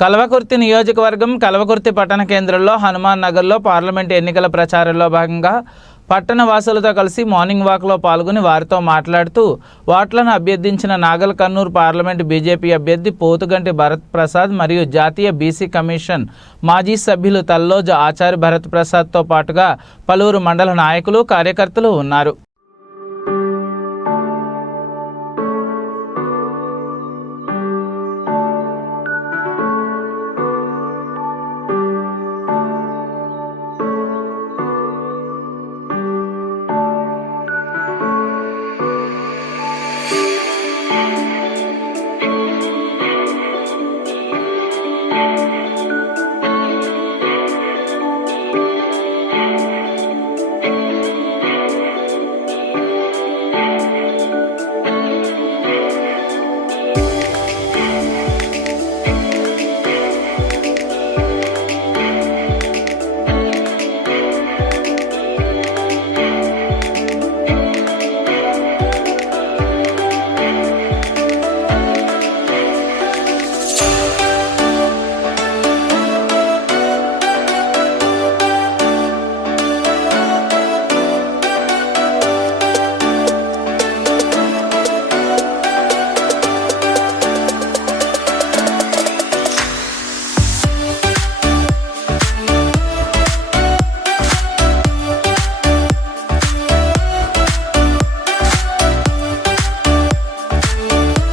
కల్వకుర్తి నియోజకవర్గం కల్వకుర్తి పట్టణ కేంద్రంలో హనుమాన్ నగర్లో పార్లమెంట్ ఎన్నికల ప్రచారంలో భాగంగా పట్టణ వాసులతో కలిసి మార్నింగ్ వాక్లో పాల్గొని వారితో మాట్లాడుతూ ఓట్లను అభ్యర్థించిన నాగల్ కర్నూలు పార్లమెంట్ బీజేపీ అభ్యర్థి పోతుగంటి భరత్ ప్రసాద్ మరియు జాతీయ బీసీ కమిషన్ మాజీ సభ్యులు తల్లోజు ఆచారి భరత్ ప్రసాద్తో పాటుగా పలువురు మండల నాయకులు కార్యకర్తలు ఉన్నారు.